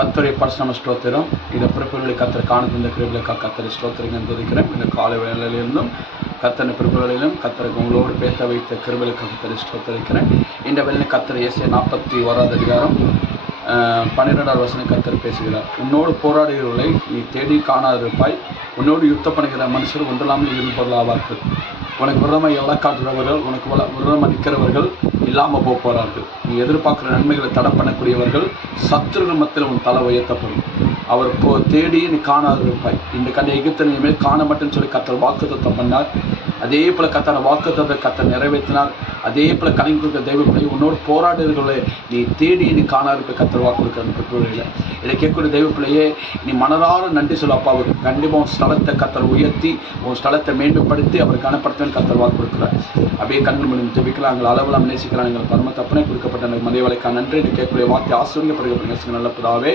கர்த்தருடைய பரிசுத்த ஸ்தோத்திரம். இந்த பிறப்புகளை கர்த்தர் காண இந்த கிருபைகளுக்காக கர்த்தரை ஸ்தோத்திரம் துதிக்கிறேன். இந்த காலை வேளையிலிருந்தும் கர்த்தரின் பிறப்புகளிலும் கர்த்தருக்கு உங்களோடு பேச வைத்த கிருபைகளுக்காக கர்த்தரை ஸ்தோத்திரிக்கிறேன். இந்த வேளையில் கர்த்தர் ஏசாயா 41 அதிகாரம் 12வது வசனம் கர்த்தர் பேசுகிறார். உன்னோடு போராடுகிறவர்களை நீ தேடி காணாதிருப்பாய். உன்னோடு யுத்தம் பண்ணுகிற மனுஷர் ஒன்றில்லாமல் இருப்பொருளாவார்கள். உனக்கு விரோதமாக வழக்காடுறவர்கள், உனக்கு விரோதமாக நிற்கிறவர்கள் இல்லாமல் போகிறார்கள். நீ எதிர்பார்க்குற நன்மைகளை தடை பண்ணக்கூடியவர்கள் சத்துருகள் மத்தியில் உன் தலை உயர்த்தப்படும். அவர் தேடி நீ காணாதிருப்பாய். இந்த கண்ட எகிப்தில் இனிமேல் காண மாட்டேன்னு சொல்லி கர்த்தர் வாக்குத்தத்தம் பண்ணார். அதே போல் கர்த்தர் வாக்குத்தத்தை கர்த்தர் நிறைவேற்றினார். அதே போல் கணக்கு கொடுக்க தெய்வ பிள்ளை உன்னோடு போராடுகிறவர்களை நீ தேடி நீ காணாதிருப்ப கர்த்தர் வாக்கு கொடுக்குற பெற்றோர்களை இதை கேட்கக்கூடிய தெய்வ பிள்ளையே, நீ மனதார நன்றி சொல்ல அப்பாவுக்கு. கண்டிப்பாக உன் ஸ்தலத்தை கர்த்தர் உயர்த்தி உன் ஸ்தலத்தை மேன்மைப்படுத்தி அவர் கனப்படுத்த கர்த்தர் வாக்கு கொடுக்குறார். அப்படியே கண்கள் மூலம் ஜெபிக்கலாம். எங்கள் அளவில் நேசிக்கிறாங்க. எங்கள் பரம தப்பனை கொடுக்கப்பட்ட மதிய வேலைக்கான நன்றி. கேட்கக்கூடிய வார்த்தை ஆசிரியப்படுகிற நல்ல பிதாவே.